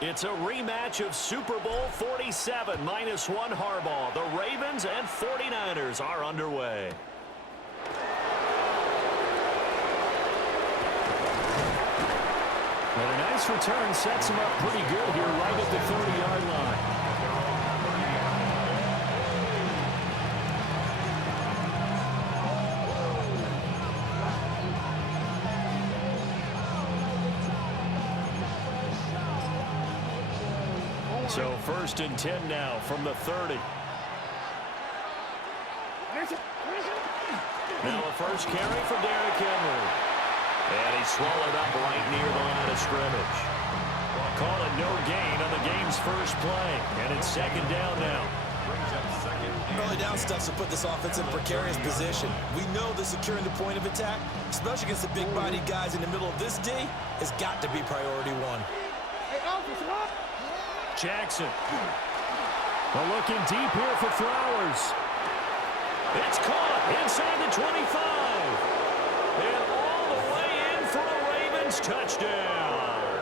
It's a rematch of Super Bowl 47, -1 Harbaugh. The Ravens and 49ers are underway. And a nice return sets him up pretty good here right at the 30-yard line. So 1st and 10 now from the 30. Now a first carry for Derrick Henry. And he's swallowed up right near the line of scrimmage. Call it no gain on the game's first play. And it's 2nd down now. Early down stuff to put this offense in a precarious position. We know that securing the point of attack, especially against the big-bodied guys in the middle of this D, has got to be priority one. Jackson. Well, looking deep here for Flowers. It's caught inside the 25. And all the way in for a Ravens touchdown.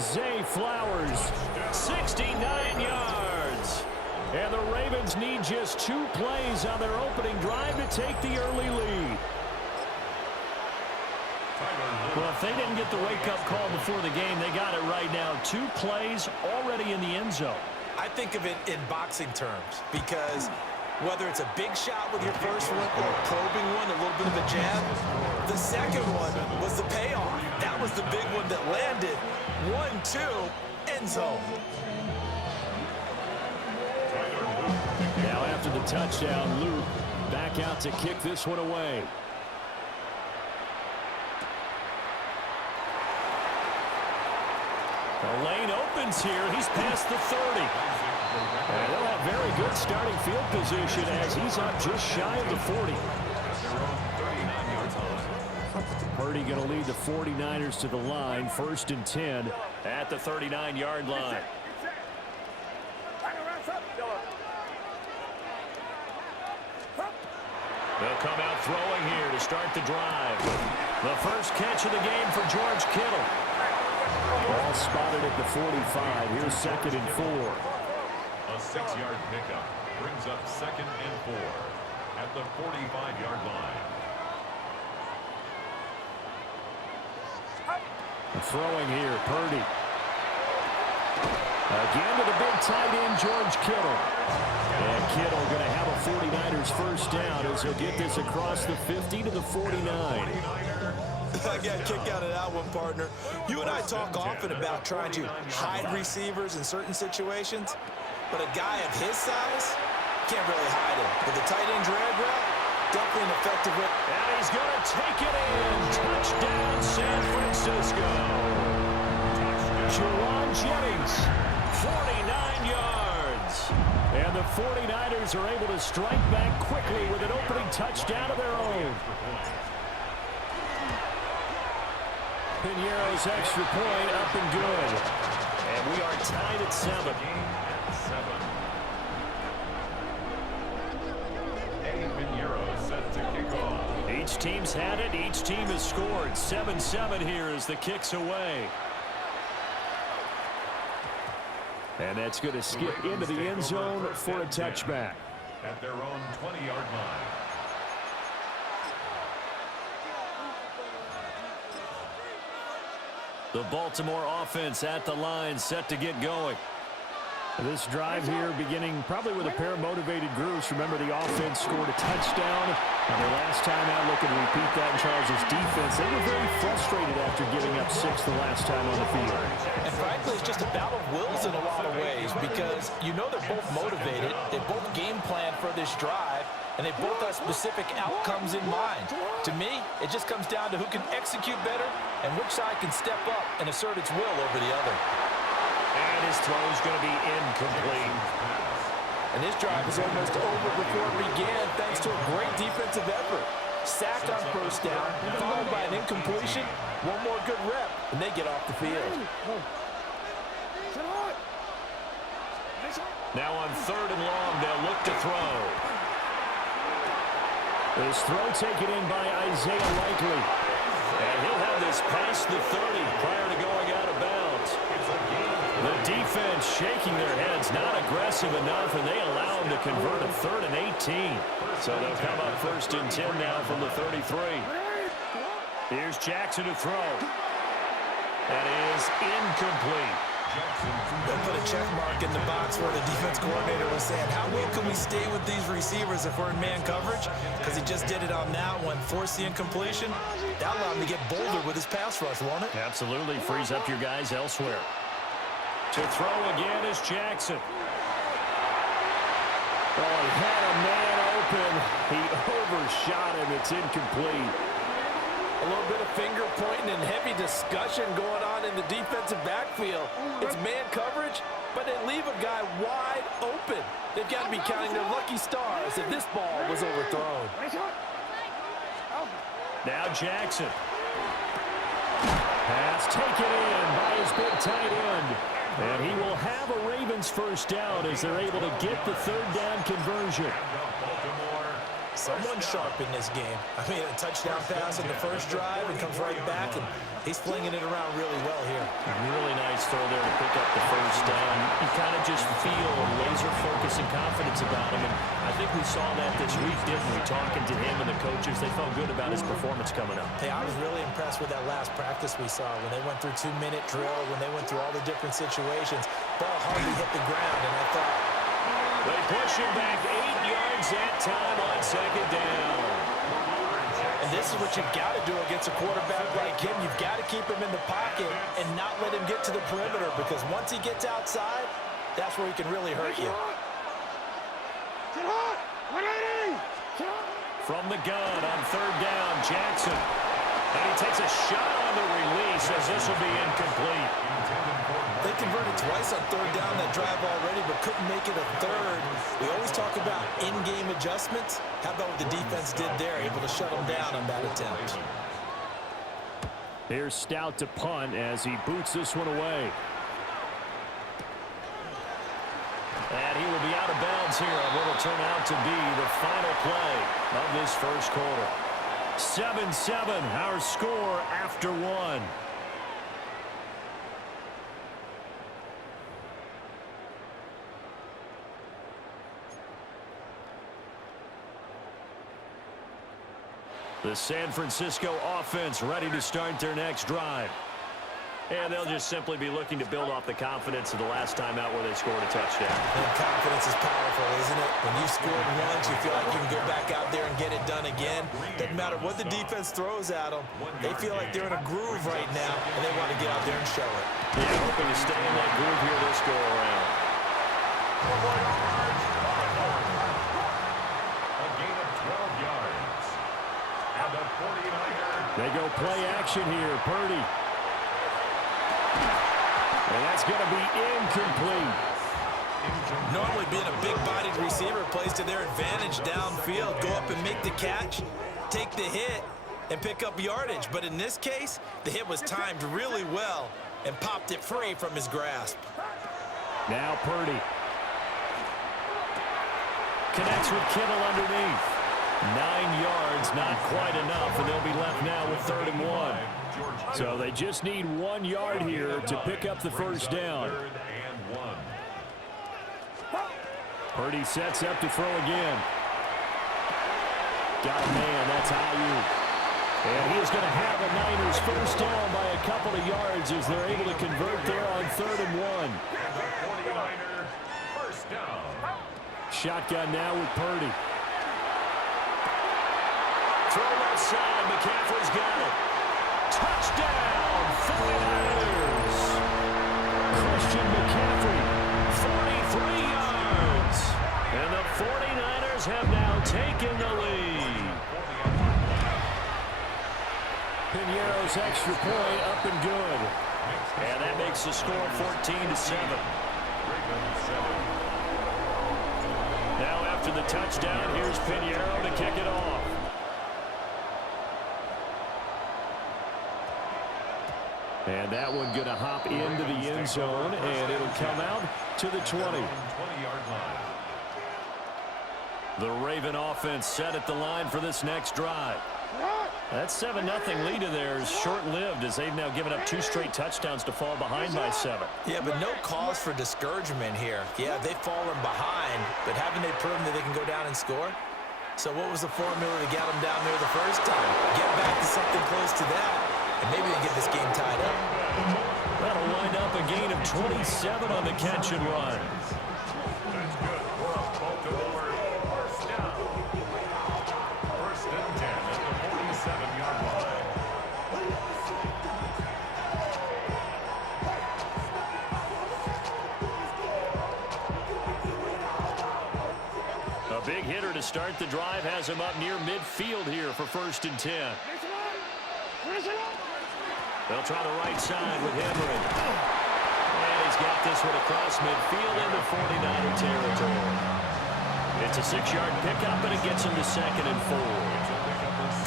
Zay Flowers, 69 yards. And the Ravens need just 2 plays on their opening drive to take the early lead. Well, if they didn't get the wake-up call before the game, they got it right now. 2 plays already in the end zone. I think of it in boxing terms because whether it's a big shot with your first one or a probing one, a little bit of a jab, the second one was the payoff. That was the big one that landed. 1-2, end zone. Now after the touchdown, Luke back out to kick this one away. The lane opens here. He's past the 30. And they'll have very good starting field position as he's up just shy of the 40. Purdy going to lead the 49ers to the line. 1st and 10 at the 39-yard line. They'll come out throwing here to start the drive. The first catch of the game for George Kittle. Ball spotted at the 45. Here's 2nd and 4. A 6-yard pickup brings up 2nd and 4 at the 45-yard line. Throwing here, Purdy. Again to the big tight end, George Kittle. And Kittle going to have a 49ers first down as he'll get this across the 50 to the 49. I got kicked out of that one, partner. You and I talk often about trying to hide receivers in certain situations, but a guy of his size can't really hide him. But the tight end drag route, definitely an effective way. And he's going to take it in. Touchdown, San Francisco. Jerron Jennings, 49 yards. And the 49ers are able to strike back quickly with an opening touchdown of their own. Pinheiro's extra point up and good. And we are tied at 7. Each team's had it. Each team has scored. 7-7 here as the kick's away. And that's going to skip into the end zone for a touchback. At their own 20-yard line. The Baltimore offense at the line, set to get going. This drive here beginning probably with a pair of motivated groups. Remember, the offense scored a touchdown. And their last time out, looking to repeat that in Charles' defense. They were very frustrated after giving up 6 the last time on the field. And frankly, it's just a battle of wills in a lot of ways because you know they're both motivated. They both game plan for this drive. And they both have specific outcomes in mind. To me, it just comes down to who can execute better and which side can step up and assert its will over the other. And his throw is going to be incomplete. And this drive is almost over before it began thanks to a great defensive effort. Sacked on first down, followed by an incompletion. One more good rep, and they get off the field. Now on 3rd and long, they'll look to throw. This throw taken in by Isaiah Likely. And he'll have this past the 30 prior to going out of bounds. The defense shaking their heads, not aggressive enough, and they allow them to convert a 3rd and 18. So they'll come up 1st and 10 now from the 33. Here's Jackson to throw. That is incomplete. They'll put a check mark in the box where the defense coordinator was saying, how well can we stay with these receivers if we're in man coverage? Because he just did it on that one, forced the incompletion. That allowed him to get bolder with his pass rush, won't it? Absolutely, frees up your guys elsewhere. To throw again is Jackson. Oh, he had a man open. He overshot him. It's incomplete. A little bit of finger pointing and heavy discussion going on in the defensive backfield. It's man coverage, but they leave a guy wide open. They've got to be counting their lucky stars that this ball was overthrown. Now Jackson. Pass taken in by his big tight end. And he will have a Ravens 1st down as they're able to get the 3rd down conversion. Someone sharp in this game. I mean, a touchdown pass in the first drive and comes right back, and he's flinging it around really well here. Really nice throw there to pick up the 1st down. You kind of just feel laser focus and confidence about him, and I think we saw that this week, didn't we? Talking to him and the coaches, they felt good about his performance coming up. Hey, I was really impressed with that last practice we saw when they went through 2-minute drill, when they went through all the different situations. Ball hardly hit the ground, and I thought, they push him back 8 yards that time on 2nd down. and this is what you've got to do against a quarterback like him. You've got to keep him in the pocket and not let him get to the perimeter, because once he gets outside, that's where he can really hurt you. From the gun on 3rd down, Jackson. And he takes a shot on the release as this will be incomplete. They converted twice on 3rd down that drive already, but couldn't make it a 3rd. We always talk about in-game adjustments. How about what the defense did there, able to shut them down on that attempt. Here's Stout to punt as he boots this one away. And he will be out of bounds here on what will turn out to be the final play of this 1st quarter. 7-7, our score after 1. The San Francisco offense ready to start their next drive. And they'll just simply be looking to build off the confidence of the last time out where they scored a touchdown. And confidence is powerful, isn't it? When you scored once, you feel like you can go back out there and get it done again. Doesn't matter what the defense throws at them. They feel like they're in a groove right now, and they want to get out there and show it. Yeah, hoping to stay in that groove here this go-around. A gain of 12 yards. And a 49er. They go play action here. Purdy. And that's going to be incomplete. Normally being a big-bodied receiver plays to their advantage downfield. Go up and make the catch, take the hit, and pick up yardage. But in this case, the hit was timed really well and popped it free from his grasp. Now Purdy. Connects with Kittle underneath. 9 yards, not quite enough, and they'll be left now with 3rd and 1. So they just need 1 yard here to pick up the 1st down. Purdy sets up to throw again. Got a man, that's Ayuk. And he is going to have a Niners 1st down by a couple of yards as they're able to convert there on 3rd and 1. Shotgun now with Purdy. Throw left side, McCaffrey's got it. Touchdown, 49ers. Christian McCaffrey, 43 yards. And the 49ers have now taken the lead. Piñeiro's extra point up and good. And that makes the score 14-7. Now after the touchdown, here's Piñeiro to kick it off. And that one going to hop into the end zone, and it'll come out to the 20. The Raven offense set at the line for this next drive. That 7-0 lead of theirs short-lived as they've now given up 2 straight touchdowns to fall behind by 7. Yeah, but no cause for discouragement here. Yeah, they've fallen behind, but haven't they proven that they can go down and score? So what was the formula to get them down there the first time? Get back to something close to that, and maybe they get this game tied up. That'll wind up a gain of 27 on the catch and run. That's good for a Baltimore first down. First and 10 at the 47-yard line. A big hitter to start the drive has him up near midfield here for first and 10. They'll try the right side with Henry. And he's got this one across midfield into 49er territory. It's a 6-yard pickup, and it gets him to second and 4.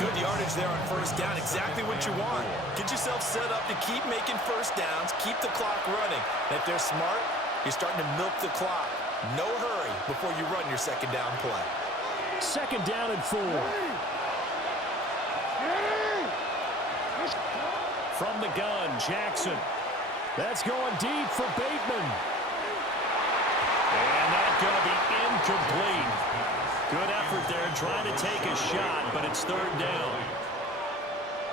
Good yardage there on first down. Exactly what you want. Get yourself set up to keep making first downs, keep the clock running. And if they're smart, you're starting to milk the clock. No hurry before you run your second down play. Second down and 4. From the gun, Jackson. That's going deep for Bateman. And that's going to be incomplete. Good effort there trying to take a shot, but it's third down.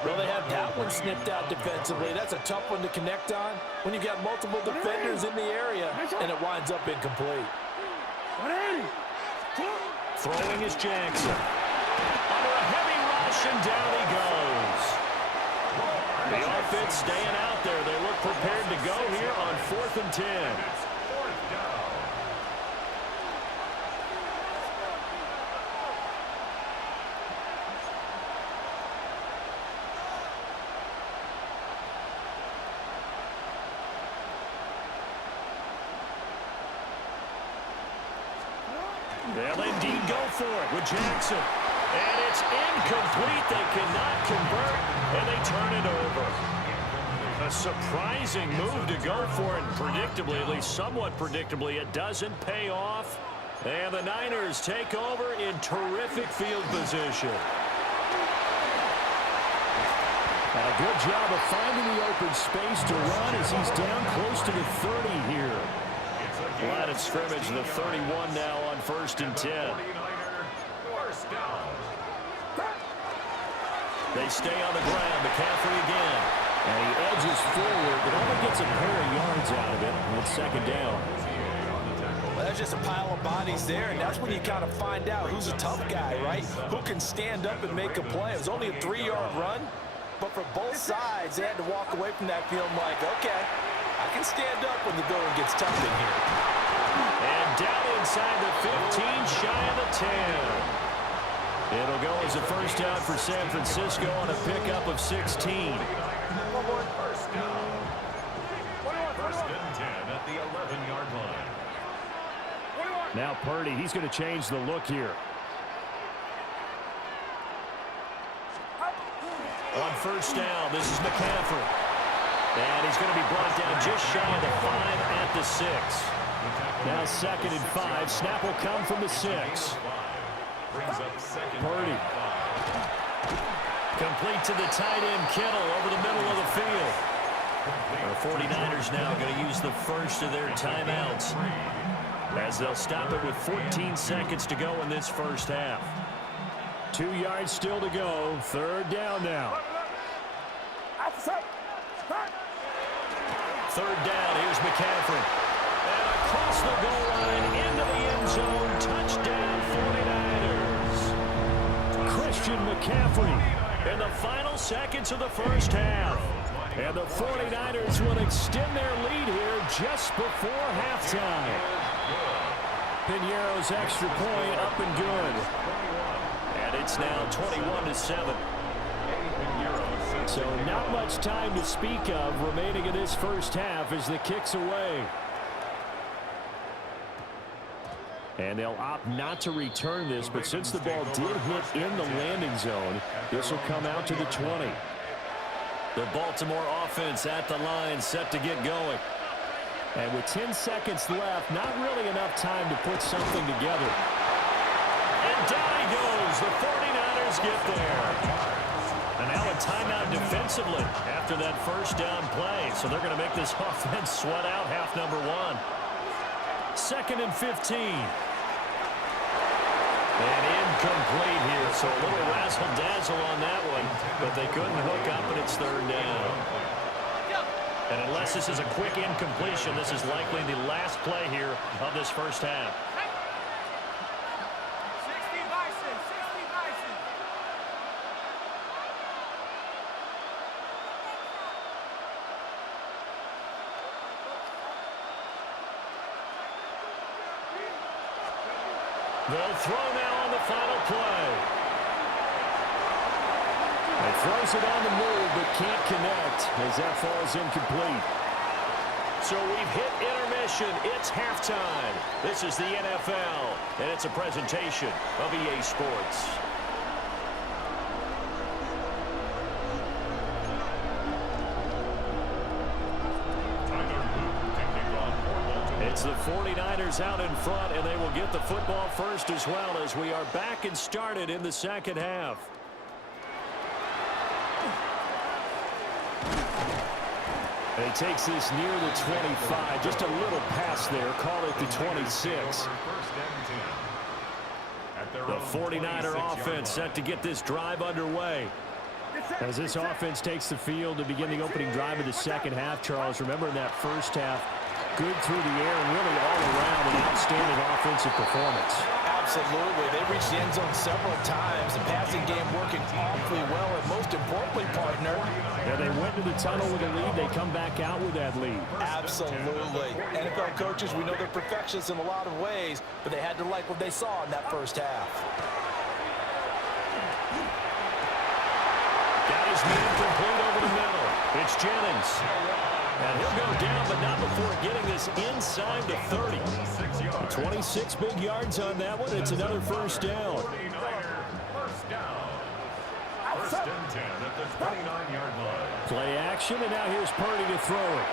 Well, they have that one snipped out defensively. That's a tough one to connect on when you've got multiple defenders in the area, and it winds up incomplete. Throwing is Jackson. Under a heavy rush, and down he goes. The offense staying out there. They look prepared to go here on 4th and 10. They'll indeed go for it with Jackson. And it's incomplete. They cannot convert, and they turn it over. A surprising move to go for it, and predictably, at least somewhat predictably, it doesn't pay off. And the Niners take over in terrific field position. A good job of finding the open space to run as he's down close to the 30 here. Line of scrimmage, the 31 now on 1st and 10. They stay on the ground. McCaffrey again. And he edges forward, but only gets a pair of yards out of it. And it's second down. Well, that's just a pile of bodies there, and that's when you kind of find out who's a tough guy, right? Who can stand up and make a play. It was only a 3-yard run, but for both sides, they had to walk away from that feeling like, okay, I can stand up when the going gets tough in here. And down inside the 15, shy of the 10. It'll go as a first down for San Francisco on a pickup of 16. First down. First and 10 at the 11-yard line. Now Purdy, he's going to change the look here. On first down, this is McCaffrey. And he's going to be brought down just shy of the 5 at the 6. Now 2nd and 5. Snap will come from the 6. Purdy. Complete to the tight end, Kittle, over the middle of the field. The 49ers now going to use the first of their timeouts, as they'll stop it with 14 seconds to go in this first half. 2 yards still to go. Third down now. Third down. Here's McCaffrey. And across the goal line into the end zone. Touchdown 49ers. Christian McCaffrey in the final seconds of the first half. And the 49ers will extend their lead here just before halftime. Piñeiro's extra point up and good. And it's now 21-7. So not much time to speak of remaining in this first half as the kick's away. And they'll opt not to return this, but since the ball did hit in the landing zone, this will come out to the 20. The Baltimore offense at the line, set to get going. And with 10 seconds left, not really enough time to put something together. And down he goes. The 49ers get there. And now a timeout defensively after that first down play. So they're going to make this offense sweat out half number one. 2nd and 15. And incomplete here. So a little razzle-dazzle on that one. But they couldn't hook up, and it's 3rd down. And unless this is a quick incompletion, this is likely the last play here of this first half. They'll throw now on the final play. He throws it on the move, but can't connect as that falls incomplete. So we've hit intermission. It's halftime. This is the NFL, and it's a presentation of EA Sports. It's the 49ers out in front, and they will get the football first as well as we are back and started in the second half. He takes this near the 25. Just a little pass there. Call it the 26. The 49er offense set to get this drive underway. As this offense takes the field to begin the opening drive of the second half, Charles, remember in that first half, good through the air and really all around an outstanding offensive performance. Absolutely. They reached the end zone several times. The passing game working awfully well, and most importantly, partner. Yeah, they went to the tunnel with a lead. They come back out with that lead. Absolutely. NFL coaches, we know they're perfectionists in a lot of ways, but they had to like what they saw in that first half. That is incomplete over the middle. It's Jennings. And he'll go down, but not before getting this inside the 30. 26 big yards on that one. It's another first down. First and 10 at the 29-yard line. Play action, and now here's Purdy to throw it.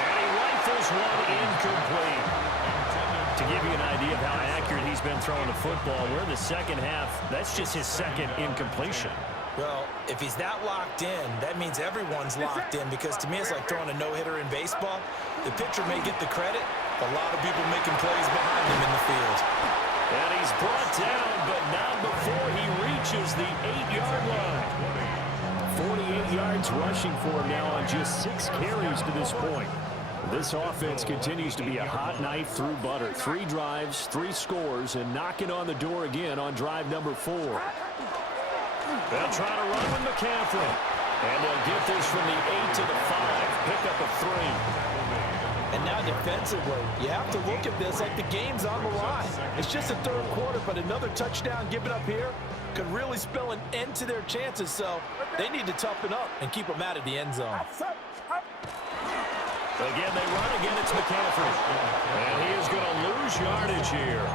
And he rifles one incomplete. To give you an idea of how accurate he's been throwing the football, we're in the second half. That's just his second incompletion. Well, if he's that locked in, that means everyone's locked in, because to me it's like throwing a no-hitter in baseball. The pitcher may get the credit, a lot of people making plays behind him in the field. And he's brought down, but not before he reaches the 8-yard line. 48 yards rushing for him now on just 6 carries to this point. This offense continues to be a hot knife through butter. 3 drives, 3 scores, and knocking on the door again on drive number 4. They'll try to run with McCaffrey. And they'll get this from the 8 to the 5. Pick up a 3. And now defensively, you have to look at this like the game's on the line. It's just the third quarter, but another touchdown given up here could really spell an end to their chances. So they need to toughen up and keep them out of the end zone. Again, they run again. It's McCaffrey. And he is going to lose yardage here.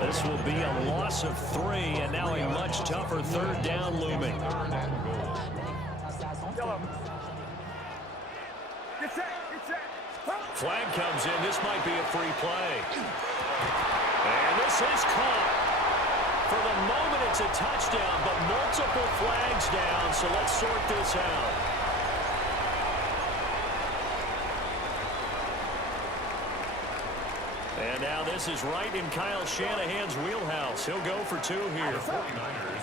This will be a loss of 3, and now a much tougher third down looming. Flag comes in. This might be a free play. And this is caught. For the moment, it's a touchdown, but multiple flags down, so let's sort this out. And now this is right in Kyle Shanahan's wheelhouse. He'll go for 2 here.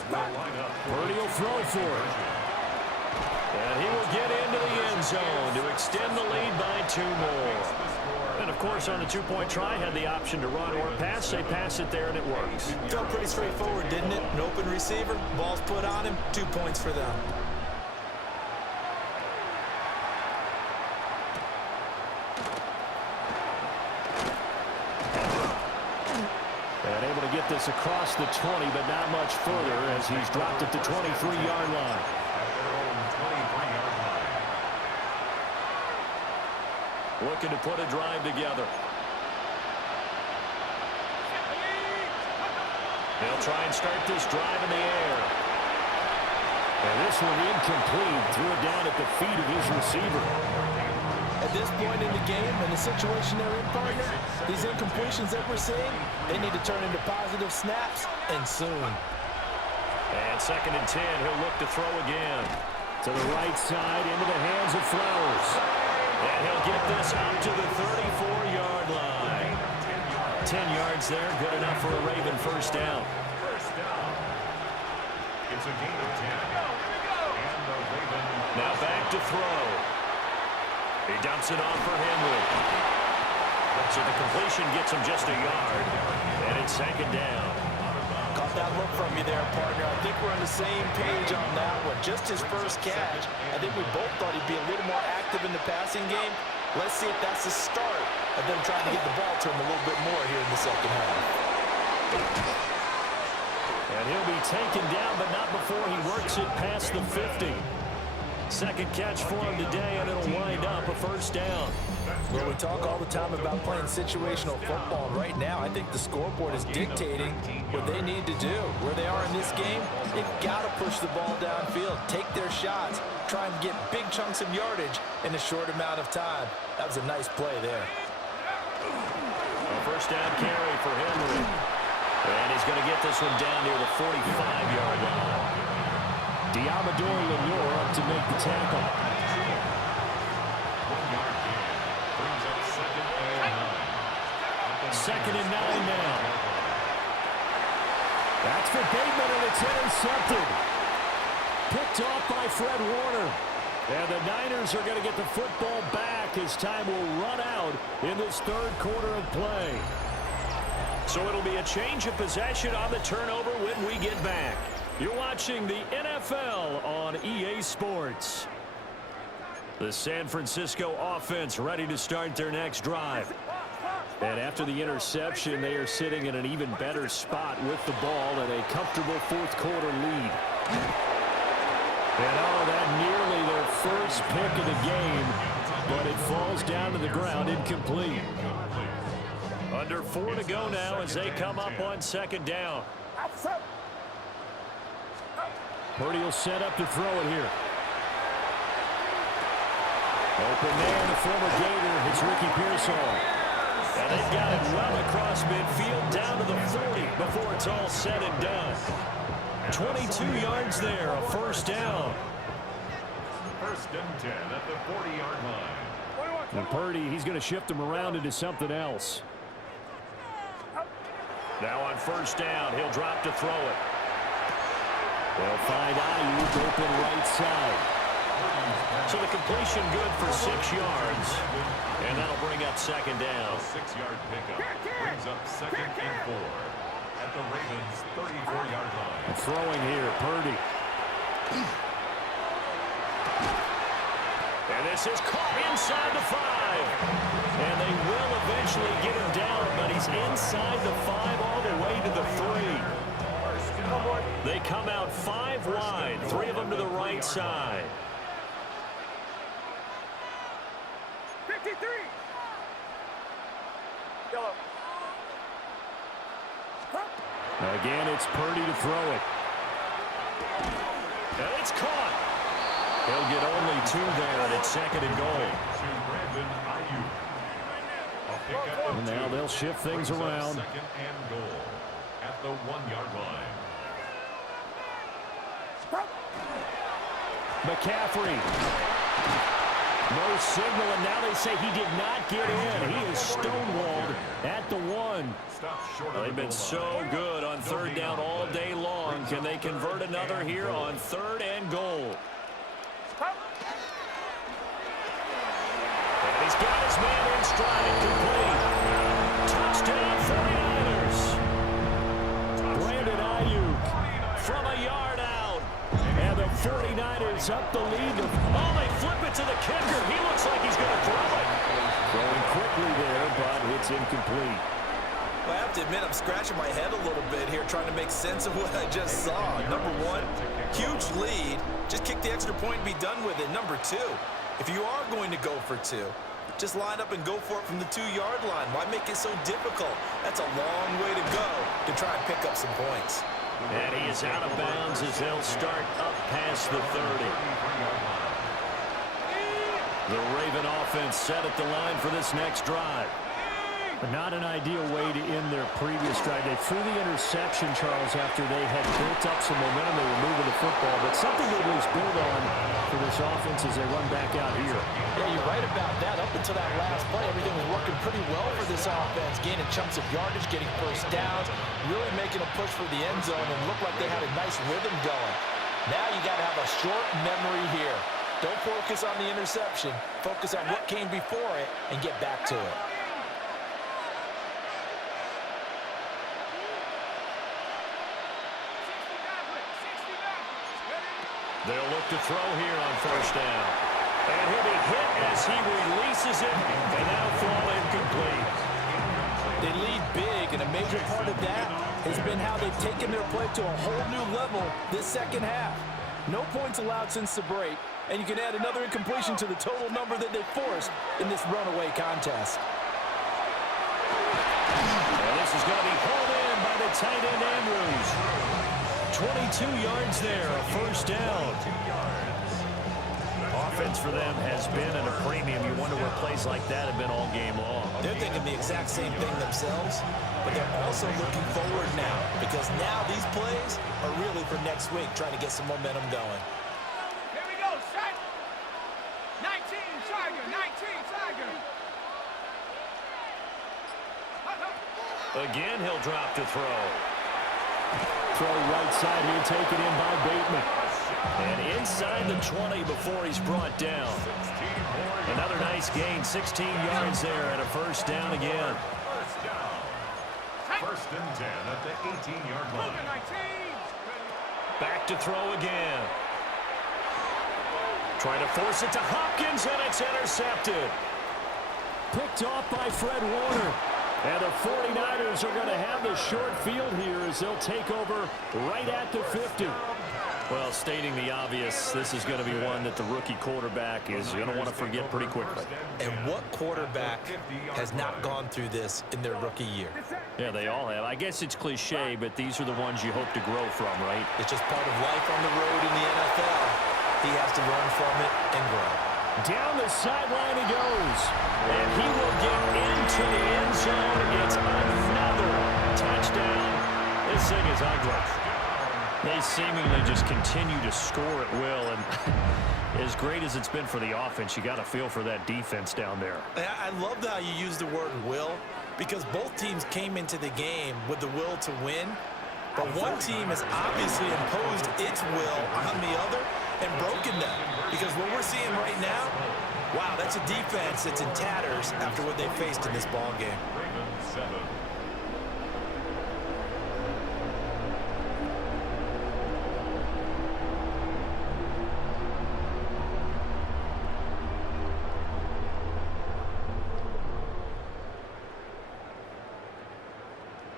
Purdy will throw for it. And he will get into the end zone to extend the lead by 2 more. And, of course, on the 2-point try, had the option to run or pass. They pass it there, and it works. Felt pretty straightforward, didn't it? An open receiver, ball's put on him, 2 points for them. And able to get this across the 20, but not much further as he's dropped at the 23-yard line. Looking to put a drive together. They'll try and start this drive in the air. And this one incomplete. Threw it down at the feet of his receiver. At this point in the game, in the situation they're in, partner, these incompletions that we're seeing, they need to turn into positive snaps, and soon. And 2nd and 10, he'll look to throw again. To the right side, into the hands of Flowers. And he'll get this up to the 34-yard line. 10 yards there, good enough for a Raven first down. First down. It's a gain of 10. And the Raven. Now back to throw. He dumps it off for Henry. So the completion gets him just a yard. And it's 2nd down. Caught that look from you there, partner. I think we're on the same page on that one. Just his first catch. I think we both thought he'd be a little more active in the passing game. Let's see if that's the start of them trying to get the ball to him a little bit more here in the second half. And he'll be taken down, but not before he works it past the 50. Second catch for him today, and it'll wind up a first down. Well, we talk all the time about playing situational football, and right now I think the scoreboard is dictating what they need to do. Where they are in this game, they've got to push the ball downfield, take their shots, try and get big chunks of yardage in a short amount of time. That was a nice play there. A first down carry for Henry. And he's going to get this one down near the 45-yard line. Diamador Lenore up to make the tackle. 1 yard gain. Brings up 2nd and 9. 2nd and 9 now. That's for Bateman, and it's intercepted. Picked off by Fred Warner. And the Niners are going to get the football back as time will run out in this 3rd quarter of play. So it'll be a change of possession on the turnover when we get back. You're watching the NFL on EA Sports. The San Francisco offense ready to start their next drive. And after the interception, they are sitting in an even better spot with the ball and a comfortable 4th quarter lead. And that nearly their first pick of the game, but it falls down to the ground incomplete. Under 4 to go now as they come up on 2nd down. Purdy will set up to throw it here. Open man, the former Gator. It's Ricky Pearsall. And they've got it well across midfield down to the 40 before it's all said and done. 22 yards there, a first down. 1st and 10 at the 40-yard line. And Purdy, he's going to shift him around into something else. Now on 1st down, he'll drop to throw it. They'll find Ayuk open right side. So the completion good for 6 yards. And that'll bring up 2nd down. 6-yard pickup brings up 2nd and 4 at the Ravens' 34-yard line. And throwing here, Purdy. And this is caught inside the 5. And they will eventually get him down, but he's inside the 5 all the way to the 3. They come out 5 wide, 3 of them to the right side. 53. Yellow. Again, it's Purdy to throw it. And it's caught. He'll get only 2 there, and it's 2nd and goal. To Brandon Ayuk. A pickup of And now 2. they'll shift things Brings up around. 2nd and goal at the 1-yard line. McCaffrey. No signal, and now they say he did not get in. He is stonewalled at the 1. Stop short of They've the been goal so line. good on 3rd down all day long. Can they convert another here on 3rd and goal? And he's got his man in stride, complete. Touchdown 49ers. Brandon Ayuk from a yard out. And the 49ers up the lead. Oh, they flip it to the kicker. He looks like he's going to throw it. Throwing quickly there, but it's incomplete. Well, I have to admit, I'm scratching my head a little bit here trying to make sense of what I just saw. Number 1, huge lead. Just kick the extra point and be done with it. Number 2, if you are going to go for 2, just line up and go for it from the 2-yard line. Why make it so difficult? That's a long way to go to try and pick up some points. And he is out of bounds as they'll start up past the 30. The Raven offense set at the line for this next drive. Not an ideal way to end their previous drive. They threw the interception, Charles, after they had built up some momentum. They were moving the football, but something to at least build on for this offense as they run back out here. Yeah, you're right about that. Up until that last play, everything was working pretty well for this offense, gaining chunks of yardage, getting first downs, really making a push for the end zone, and looked like they had a nice rhythm going. Now you got to have a short memory here. Don't focus on the interception. Focus on what came before it and get back to it. They'll look to throw here on first down. And he'll be hit as he releases it, and that'll fall incomplete. They lead big, and a major part of that has been how they've taken their play to a whole new level this second half. No points allowed since the break, and you can add another incompletion to the total number that they forced in this runaway contest. And this is going to be hauled in by the tight end Andrews. 22 yards there, a first down. Offense for them has been at a premium. You wonder where plays like that have been all game long. They're thinking the exact same thing themselves, but they're also looking forward now because now these plays are really for next week, trying to get some momentum going. Here we go, set. 19, Tiger, 19, Tiger. Again, he'll drop to throw. Throw right side here, taken in by Bateman. And inside the 20 before he's brought down. Another nice gain, 16 yards there, and a first down again. First and 10 at the 18-yard line. Back to throw again. Trying to force it to Hopkins, and it's intercepted. Picked off by Fred Warner. And the 49ers are going to have the short field here as they'll take over right at the 50. Well, stating the obvious, this is going to be one that the rookie quarterback is going to want to forget pretty quickly. And what quarterback has not gone through this in their rookie year? Yeah, they all have. I guess it's cliche, but these are the ones you hope to grow from, right? It's just part of life on the road in the NFL. He has to learn from it and grow. Down the sideline he goes. And he will get into the end zone. It's another touchdown. This thing is ugly. They seemingly just continue to score at will. And as great as it's been for the offense, you got to feel for that defense down there. I love how you use the word will, because both teams came into the game with the will to win. But one team has obviously imposed its will on the other and broken them. Because what we're seeing right now, wow, that's a defense that's in tatters after what they faced in this ball game. Ravens 7.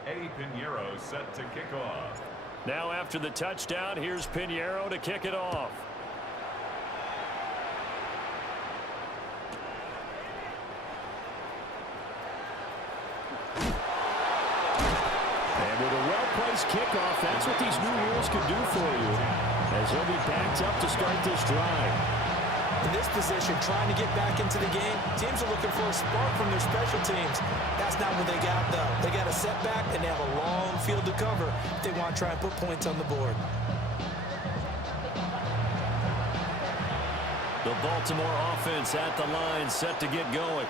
Eddie Pinheiro set to kick off. Now after the touchdown, here's Pinheiro to kick it off. And with a well-placed kickoff, that's what these new rules can do for you, as they'll be backed up to start this drive. In this position, trying to get back into the game, teams are looking for a spark from their special teams. That's not what they got, though. They got a setback, and they have a long field to cover if they want to try and put points on the board. The Baltimore offense at the line, set to get going.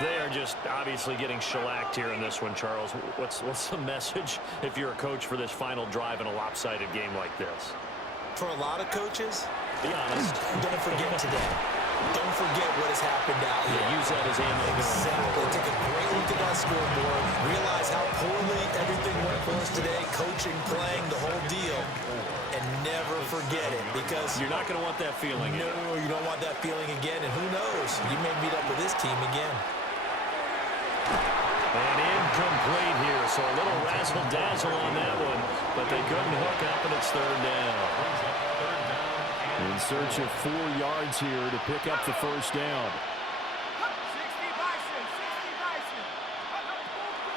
They are just obviously getting shellacked here in this one, Charles. What's the message if you're a coach for this final drive in a lopsided game like this? For a lot of coaches, be honest, don't forget today. Don't forget what has happened out here. Use that as ammo. Exactly. Take a great look at that scoreboard. Realize how poorly everything went for us today. Coaching, playing, the whole deal. And never forget it, because you're not going to want that feeling. No, you don't want that feeling again. And who knows? You may meet up with this team again. And incomplete here, so a little razzle-dazzle on that one, but they couldn't hook up, and it's third down. In search of 4 yards here to pick up the first down. 60 Bison, 60 Bison.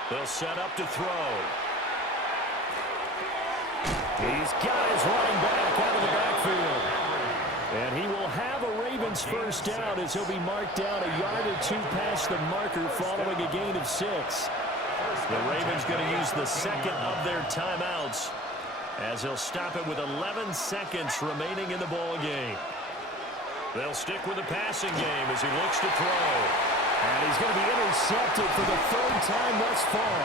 They'll set up to throw. He's got his running back out of the backfield. And he will have a Ravens first down as he'll be marked down a yard or two past the marker following a gain of 6. The Ravens going to use the second of their timeouts as he'll stop it with 11 seconds remaining in the ball game. They'll stick with the passing game as he looks to throw. And he's going to be intercepted for the third time thus far.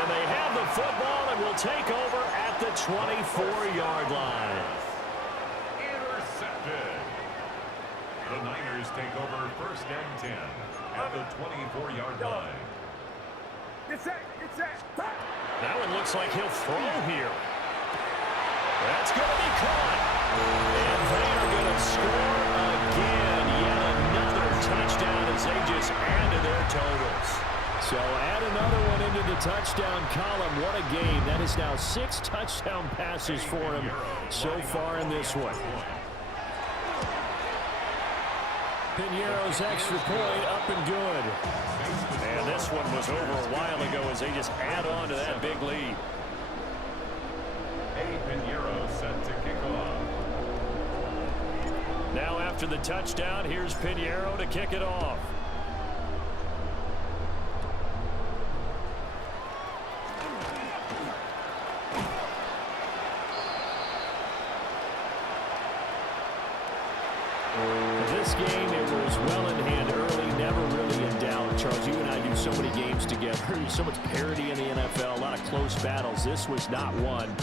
And they have the football and will take over at the 24-yard line. Intercepted. The Niners take over first and 10 at the 24-yard line. That one looks like he'll throw here. That's going to be caught. And they are going to score again. Yet another touchdown as they just added their totals. So add another one into the touchdown column. What a game. That is now 6 touchdown passes for him so far in this one. Piñeiro's extra point up and good. And this one was over a while ago as they just add on to that big lead. Piñeiro set to kick off. Now after the touchdown, here's Piñeiro to kick it off. This game, it was well in hand early, never really in doubt. Charles, you and I do so many games together. So much parity in the NFL, a lot of close battles. This was not one